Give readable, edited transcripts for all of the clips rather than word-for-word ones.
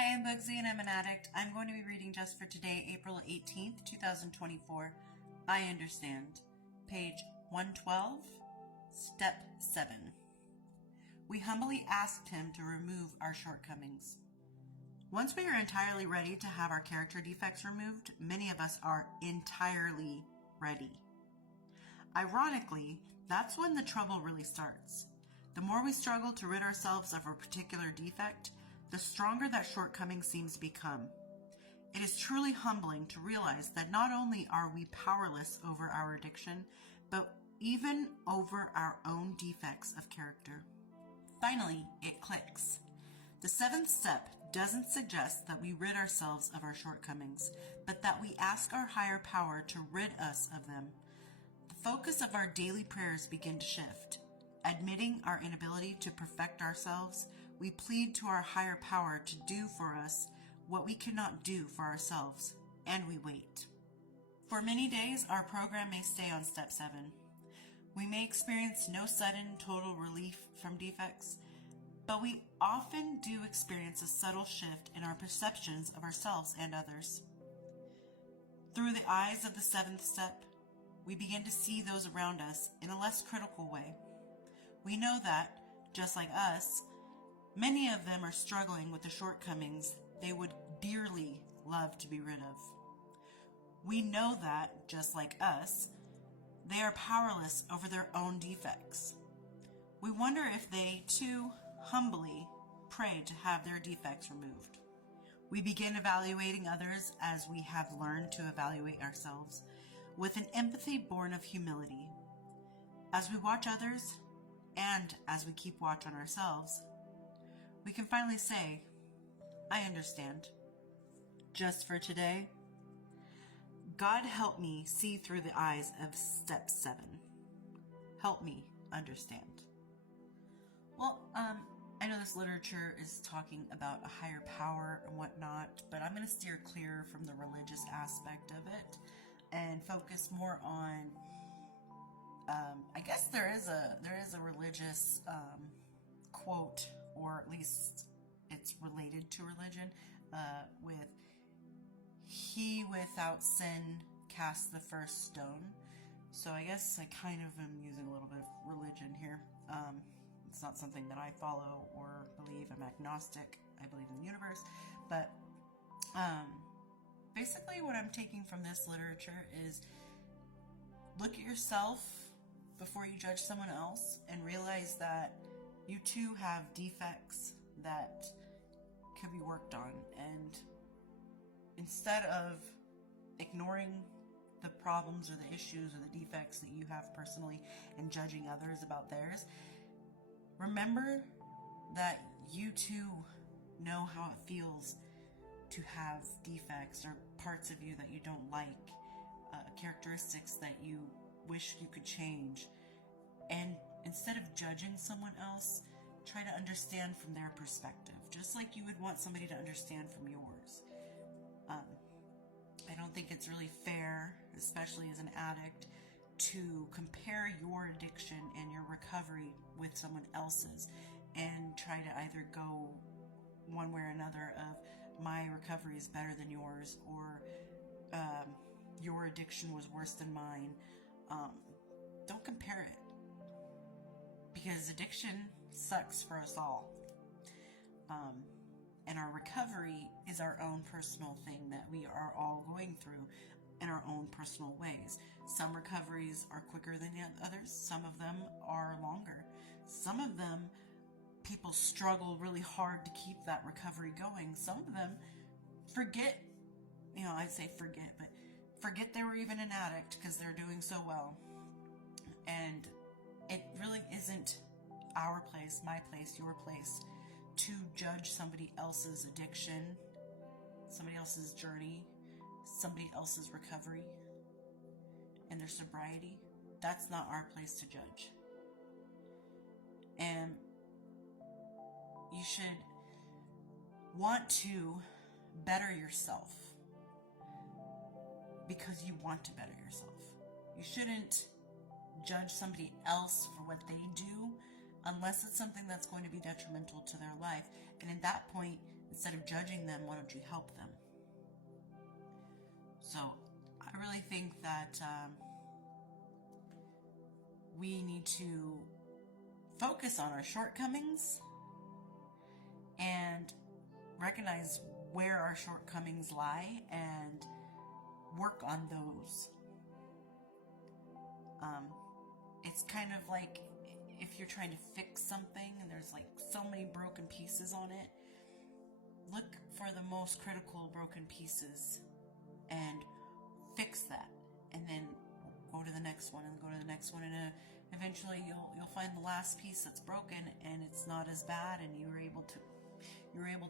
Hi, I'm Bugsy and I'm an addict. I'm going to be reading just for today, April 18th, 2024. I Understand. Page 112, Step 7. We humbly asked him to remove our shortcomings. Once we are entirely ready to have our character defects removed, many of us are entirely ready. Ironically, that's when the trouble really starts. The more we struggle to rid ourselves of a particular defect, the stronger that shortcoming seems to become. It is truly humbling to realize that not only are we powerless over our addiction, but even over our own defects of character. Finally, it clicks. The seventh step doesn't suggest that we rid ourselves of our shortcomings, but that we ask our higher power to rid us of them. The focus of our daily prayers begin to shift. Admitting our inability to perfect ourselves, we plead to our higher power to do for us what we cannot do for ourselves, and we wait. For many days, our program may stay on step 7. We may experience no sudden, total relief from defects, but we often do experience a subtle shift in our perceptions of ourselves and others. Through the eyes of the seventh step, we begin to see those around us in a less critical way. We know that, just like us, many of them are struggling with the shortcomings they would dearly love to be rid of. We know that, just like us, they are powerless over their own defects. We wonder if they, too, humbly pray to have their defects removed. We begin evaluating others as we have learned to evaluate ourselves, with an empathy born of humility. As we watch others, and as we keep watch on ourselves, we can finally say, I understand. Just for today, God help me see through the eyes of step 7. Help me understand. Well, I know this literature is talking about a higher power and whatnot, but I'm going to steer clear from the religious aspect of it and focus more on I guess there is a religious quote, or at least it's related to religion, with he without sin cast the first stone. So I guess I kind of am using a little bit of religion here. It's not something that I follow or believe. I'm agnostic. I believe in the universe. But basically what I'm taking from this literature is look at yourself before you judge someone else and realize that you too have defects that could be worked on. And instead of ignoring the problems or the issues or the defects that you have personally and judging others about theirs, remember that you too know how it feels to have defects or parts of you that you don't like, characteristics that you wish you could change. And instead of judging someone else, try to understand from their perspective, just like you would want somebody to understand from yours. I don't think it's really fair, especially as an addict, to compare your addiction and your recovery with someone else's and try to either go one way or another of my recovery is better than yours, or your addiction was worse than mine. Don't compare it, because addiction sucks for us all. And our recovery is our own personal thing that we are all going through in our own personal ways. Some recoveries are quicker than others. Some of them are longer. Some of them, people struggle really hard to keep that recovery going. Some of them forget, I'd say forget, but forget they were even an addict because they're doing so well. And it really isn't our place, my place, your place to judge somebody else's addiction, somebody else's journey, somebody else's recovery and their sobriety. That's not our place to judge. And you should want to better yourself because you want to better yourself. You shouldn't judge somebody else for what they do unless it's something that's going to be detrimental to their life. And at that point, Instead of judging them, why don't you help them? So I really think that we need to focus on our shortcomings and recognize where our shortcomings lie and work on those. It's kind of like if you're trying to fix something and there's like so many broken pieces on it, look for the most critical broken pieces and fix that, and then go to the next one and go to the next one, and eventually you'll find the last piece that's broken and it's not as bad, and you're able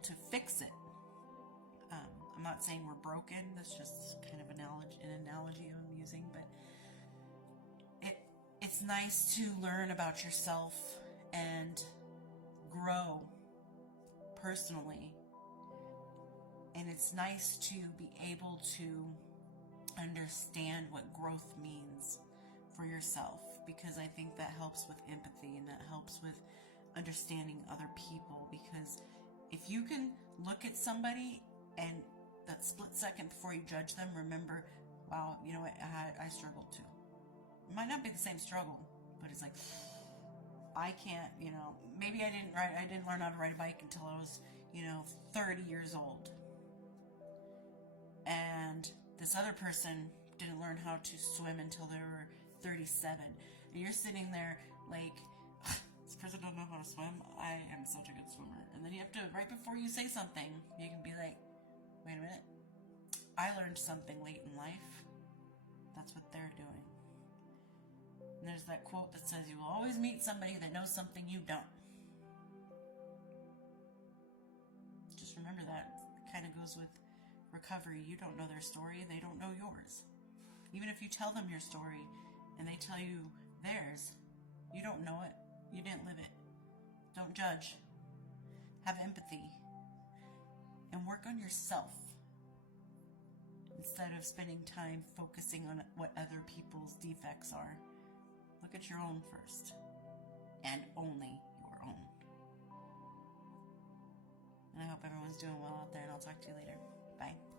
to fix it. I'm not saying we're broken. That's just kind of an analogy I'm using, but it's nice to learn about yourself and grow personally. And it's nice to be able to understand what growth means for yourself, because I think that helps with empathy and that helps with understanding other people. Because if you can look at somebody and that split second before you judge them, remember, wow, you know what, I struggled too. It might not be the same struggle, but it's like, I can't, maybe I didn't learn how to ride a bike until I was, 30 years old. And this other person didn't learn how to swim until they were 37. And you're sitting there like, this person doesn't know how to swim. I am such a good swimmer. And then you have to, right before you say something, you can be like, wait a minute. I learned something late in life. That's what they're doing. And there's that quote that says, you will always meet somebody that knows something you don't. Just remember that. It kind of goes with recovery. You don't know their story. They don't know yours. Even if you tell them your story and they tell you theirs, you don't know it. You didn't live it. Don't judge. Have empathy. And work on yourself instead of spending time focusing on what other people's defects are. Look at your own first, and only your own. And I hope everyone's doing well out there, and I'll talk to you later. Bye.